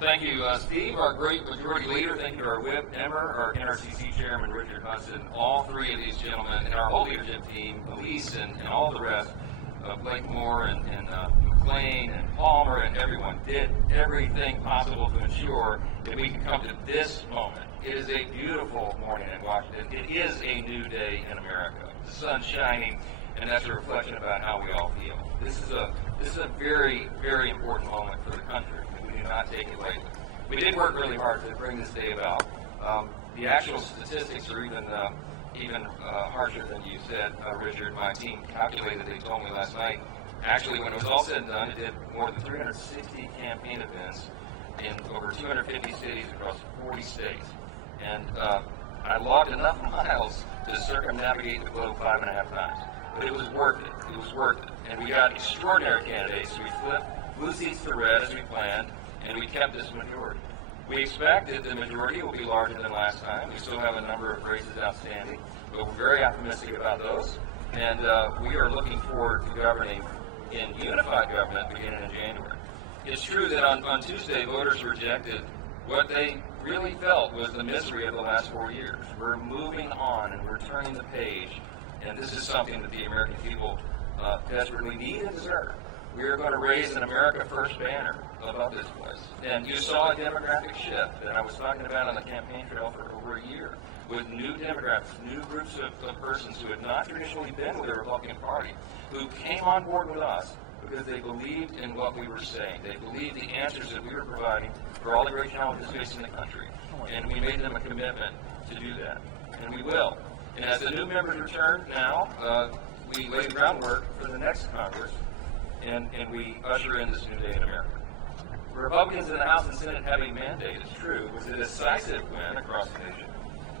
Thank you, Steve, our great majority leader. Thank you to our whip, Emmer, our NRCC chairman, Richard Hudson, all three of these gentlemen, and our whole leadership team, Elise and all the rest, Blake Moore and McLean and Palmer and everyone, did everything possible to ensure that we could come to this moment. It is a beautiful morning in Washington. It is a new day in America. The sun's shining, and that's a reflection about how we all feel. This is a very, very important moment for the country. We do not take it lightly. We did work really hard to bring this day about. The actual statistics are even harsher than you said, Richard. My team calculated, they told me last night. Actually, when it was all said and done, it did more than 360 campaign events in over 250 cities across 40 states. And I logged enough miles to circumnavigate the globe 5.5 times. But it was worth it. It was worth it. And we got extraordinary candidates. We flipped blue seats to red as we planned, and we kept this majority. We expect that the majority will be larger than last time. We still have a number of races outstanding, but we're very optimistic about those. And we are looking forward to governing in unified government beginning in January. It's true that on Tuesday, voters rejected what they really felt was the misery of the last 4 years. We're moving on and we're turning the page, and this is something that the American people desperately need and deserve. We are going to raise an America First banner above this place. And you saw a demographic shift that I was talking about on the campaign trail for over a year, with new demographics, new groups of persons who had not traditionally been with the Republican Party, who came on board with us because they believed in what we were saying. They believed the answers that we were providing for all the great challenges facing the country. And we made them a commitment to do that. And we will. And as the new members return now, we lay the groundwork for the next Congress, and we usher in this new day in America. The Republicans in the House and Senate have a mandate, it's true. It was a decisive win across the nation.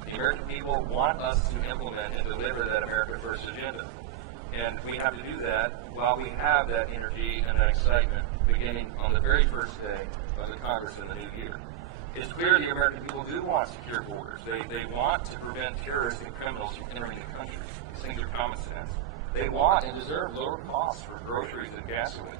The American people want us to implement and deliver that America First agenda. And we have to do that while we have that energy and that excitement beginning on the very first day of the Congress in the new year. It's clear the American people do want secure borders. They want to prevent terrorists and criminals from entering the country. These things are common sense. They want and deserve lower costs for groceries and gasoline.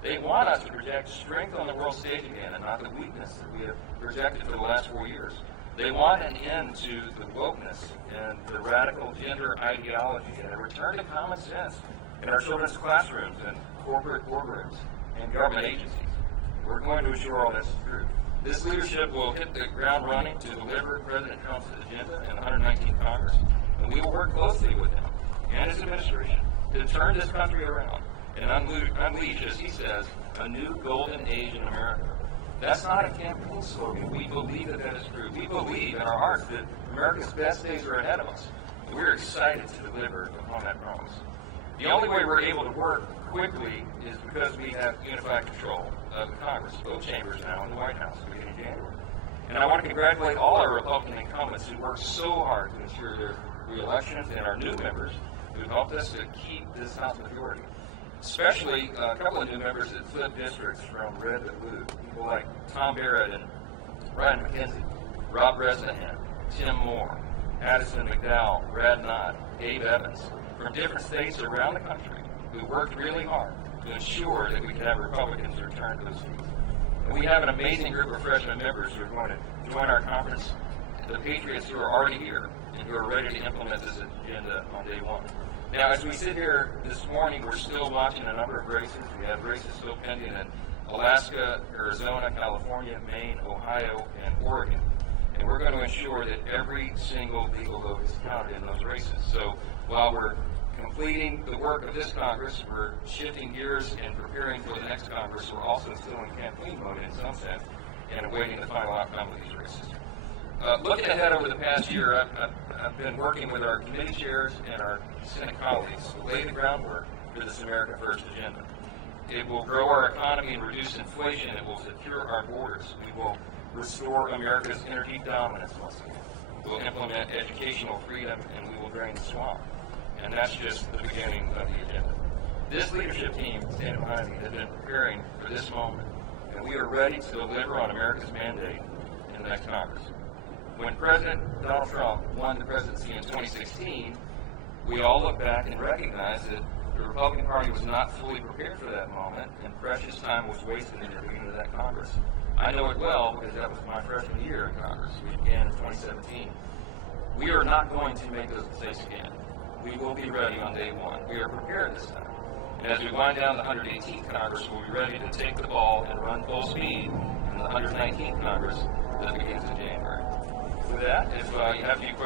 They want us to project strength on the world stage again and not the weakness that we have projected for the last 4 years. They want an end to the wokeness and the radical gender ideology and a return to common sense in our children's classrooms and corporate boardrooms and government agencies. We're going to ensure all this is true. This leadership will hit the ground running to deliver President Trump's agenda in the 119th Congress, and we will work closely with him and his administration to turn this country around and unleash, as he says, a new golden age in America. That's not a campaign slogan. We believe that that is true. We believe in our hearts that America's best days are ahead of us. We're excited to deliver upon that promise. The only way we're able to work quickly is because we have unified control of the Congress, both chambers now in the White House beginning in January. And I want to congratulate all our Republican incumbents who worked so hard to ensure their re-elections and our new members who helped us to keep this House majority. Especially a couple of new members that flipped districts from red to blue. People like Tom Barrett and Ryan McKenzie, Rob Bresnahan, Tim Moore, Addison McDowell, Brad Knott, Dave Evans, from different states around the country who worked really hard to ensure that we could have Republicans return to the seats. And we have an amazing group of freshman members who are going to join our conference, the Patriots who are already here and who are ready to implement this agenda on day one. Now, as we sit here this morning, we're still watching a number of races. We have races still pending in Alaska, Arizona, California, Maine, Ohio, and Oregon. And we're going to ensure that every single legal vote is counted in those races. So while we're completing the work of this Congress, we're shifting gears and preparing for the next Congress. We're also still in campaign mode in some sense and awaiting the final outcome of these races. Looking ahead over the past year, I've been working with our committee chairs and our Senate colleagues to lay the groundwork for this America First agenda. It will grow our economy and reduce inflation. It will secure our borders. We will restore America's energy dominance once again. We'll implement educational freedom, and we will drain the swamp. And that's just the beginning of the agenda. This leadership team standing behind me has been preparing for this moment, and we are ready to deliver on America's mandate in the next Congress. When President Donald Trump won the presidency in 2016, we all look back and recognize that the Republican Party was not fully prepared for that moment, and precious time was wasted in the beginning of that Congress. I know it well because that was my freshman year in Congress. We began in 2017. We are not going to make those mistakes again. We will be ready on day one. We are prepared this time. And as we wind down the 118th Congress, we'll be ready to take the ball and run full speed in the 119th Congress that begins in January. With that, if you have any questions,